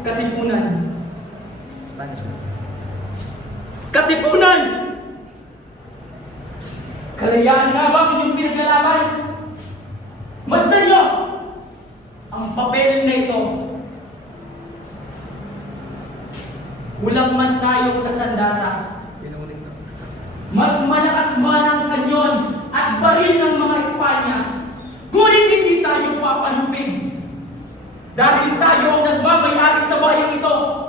Katipunan. Spanish. Katipunan! Kalayaan nga ba ang inyong pinaglalaban? Masdan nyo ang papel na ito. Kulang man tayo sa sandata. Mas malakas man ang kanyon at baril ng mga Espanya. Ngunit hindi tayo papalupig. Dahil tayo ang nagmamayari sa bayang ito.